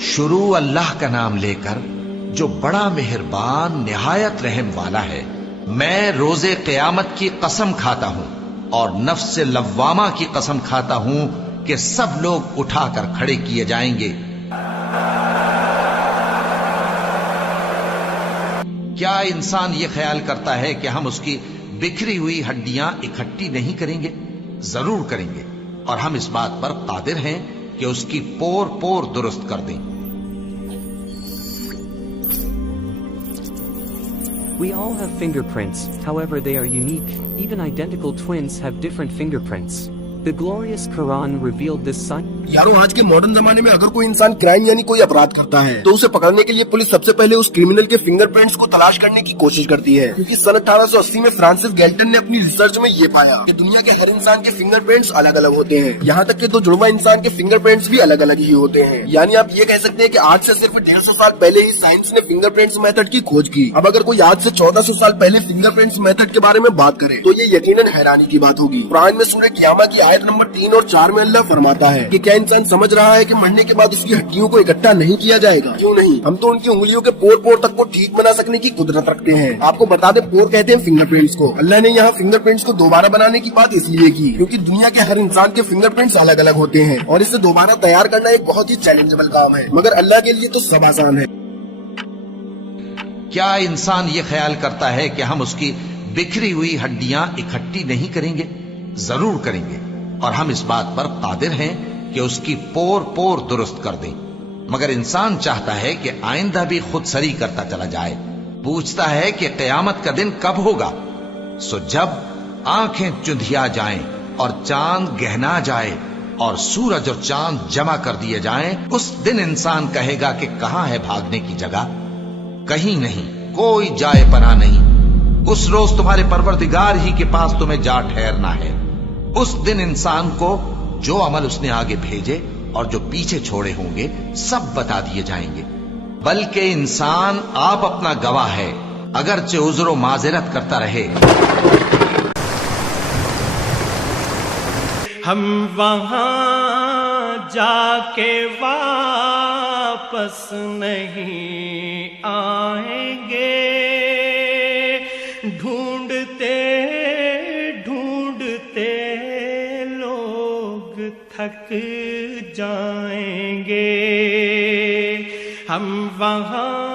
शुरू अल्लाह का नाम लेकर जो बड़ा मेहरबान निहायत रहम वाला है। मैं रोजे क़यामत की कसम खाता हूं और नफ्स लव्वामा की कसम खाता हूं कि सब लोग उठाकर खड़े किए जाएंगे। क्या इंसान ये ख्याल करता है कि हम उसकी बिखरी हुई हड्डियां इकट्ठी नहीं करेंगे? जरूर करेंगे, और हम इस बात पर कादिर हैं कि उसकी पोर पोर दुरुस्त कर दें। We all have fingerprints, however they are unique. Even identical twins have different fingerprints. The glorious Quran revealed this sign. यारों, आज के मॉडर्न जमाने में अगर कोई इंसान क्राइम यानी कोई अपराध करता है तो उसे पकड़ने के लिए पुलिस सबसे पहले उस क्रिमिनल के फिंगरप्रिंट्स को तलाश करने की कोशिश करती है, क्योंकि सन 1880 में फ्रांसिस गैल्टन ने अपनी रिसर्च में ये पाया कि दुनिया के हर इंसान के फिंगरप्रिंट्स अलग अलग होते हैं। यहाँ तक कि दो जुड़वा इंसान के फिंगरप्रिंट्स भी अलग अलग ही होते हैं। यानी आप ये कह सकते हैं कि आज से सिर्फ 150 साल पहले ही साइंस ने फिंगरप्रिंट्स मेथड की खोज की। अब अगर कोई आज से 1400 साल पहले फिंगरप्रिंट्स मेथड के बारे में बात करे तो ये यकीनन हैरानी की बात होगी। कुरान में सूरह क़यामा की आयत नंबर 3 और 4 में अल्लाह फरमाता है कि क्या इंसान समझ रहा है कि मरने के बाद उसकी हड्डियों को इकट्ठा नहीं किया जाएगा? क्यों नहीं, हम तो उनकी उंगलियों के पोर पोर तक को ठीक बना सकने की कुदरत रखते हैं। आपको बता दें, पोर कहते हैं फिंगरप्रिंट्स को। अल्लाह ने यहाँ फिंगरप्रिंट्स को दोबारा बनाने की बात इसलिए की क्योंकि दुनिया के हर इंसान के फिंगरप्रिंट्स अलग अलग होते हैं और इसे दोबारा तैयार करना एक बहुत ही चैलेंजेबल काम है, मगर अल्लाह के लिए तो सब आसान है। क्या इंसान ये ख्याल करता है कि हम उसकी बिखरी हुई हड्डियां इकट्ठी नहीं करेंगे? जरूर करेंगे, और हम इस बात पर कादिर हैं कि उसकी पोर पोर दुरुस्त कर दें। मगर इंसान चाहता है कि आइंदा भी खुद सरी करता चला जाए। पूछता है कि क़यामत का दिन कब होगा? सो जब आंखें चुंधिया जाएं और चांद गहना जाए और सूरज और चांद जमा कर दिए जाएं, उस दिन इंसान कहेगा कि कहां है भागने की जगह? कहीं नहीं, कोई जाए पना नहीं। उस रोज तुम्हारे परवरदिगार ही के पास तुम्हें जा ठहरना है। उस दिन इंसान को जो अमल उसने आगे भेजे और जो पीछे छोड़े होंगे सब बता दिए जाएंगे। बल्कि इंसान आप अपना गवाह है, अगरचे उज़्र माज़िरत करता रहे। हम वहां जाके वापस नहीं आएंगे, ढूंढते ढूंढते लोग थक जाएंगे। हम वहां